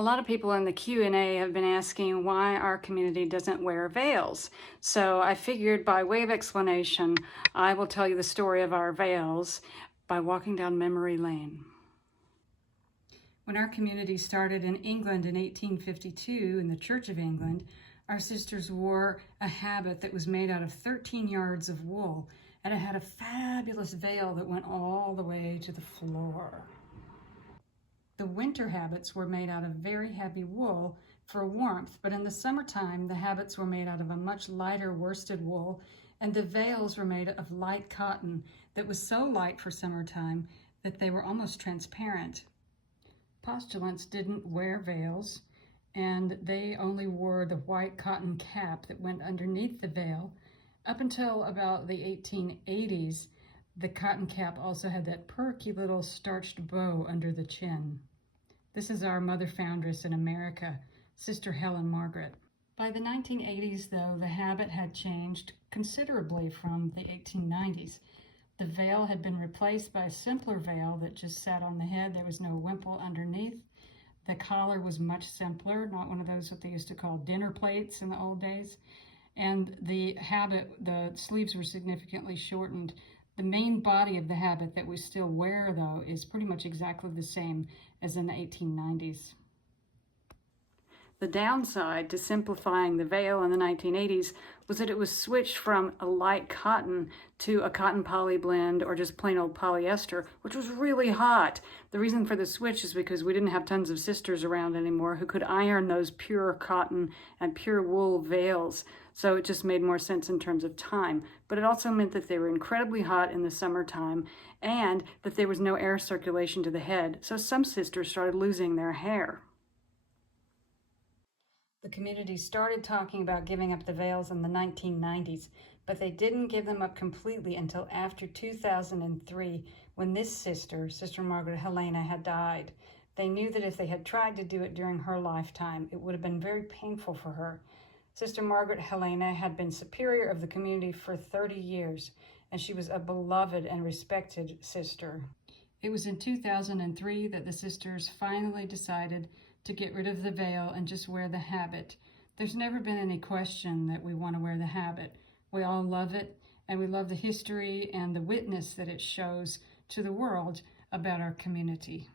A lot of people in the Q&A have been asking why our community doesn't wear veils. So I figured by way of explanation, I will tell you the story of our veils by walking down memory lane. When our community started in England in 1852 in the Church of England, our sisters wore a habit that was made out of 13 yards of wool, and it had a fabulous veil that went all the way to the floor. The winter habits were made out of very heavy wool for warmth, but in the summertime, the habits were made out of a much lighter worsted wool, and the veils were made of light cotton that was so light for summertime that they were almost transparent. Postulants didn't wear veils, and they only wore the white cotton cap that went underneath the veil. Up until about the 1880s, the cotton cap also had that perky little starched bow under the chin. This is our mother foundress in America, Sister Helen Margaret. By the 1980s, though, the habit had changed considerably from the 1890s. The veil had been replaced by a simpler veil that just sat on the head. There was no wimple underneath. The collar was much simpler, not one of those what they used to call dinner plates in the old days. And the habit, the sleeves were significantly shortened. The main body of the habit that we still wear, though, is pretty much exactly the same as in the 1890s. The downside to simplifying the veil in the 1980s was that it was switched from a light cotton to a cotton poly blend or just plain old polyester, which was really hot. The reason for the switch is because we didn't have tons of sisters around anymore who could iron those pure cotton and pure wool veils. So it just made more sense in terms of time. But it also meant that they were incredibly hot in the summertime and that there was no air circulation to the head. So some sisters started losing their hair. The community started talking about giving up the veils in the 1990s, but they didn't give them up completely until after 2003, when this sister, Sister Margaret Helena, had died. They knew that if they had tried to do it during her lifetime, it would have been very painful for her. Sister Margaret Helena had been superior of the community for 30 years, and she was a beloved and respected sister. It was in 2003 that the sisters finally decided to get rid of the veil and just wear the habit. There's never been any question that we want to wear the habit. We all love it, and we love the history and the witness that it shows to the world about our community.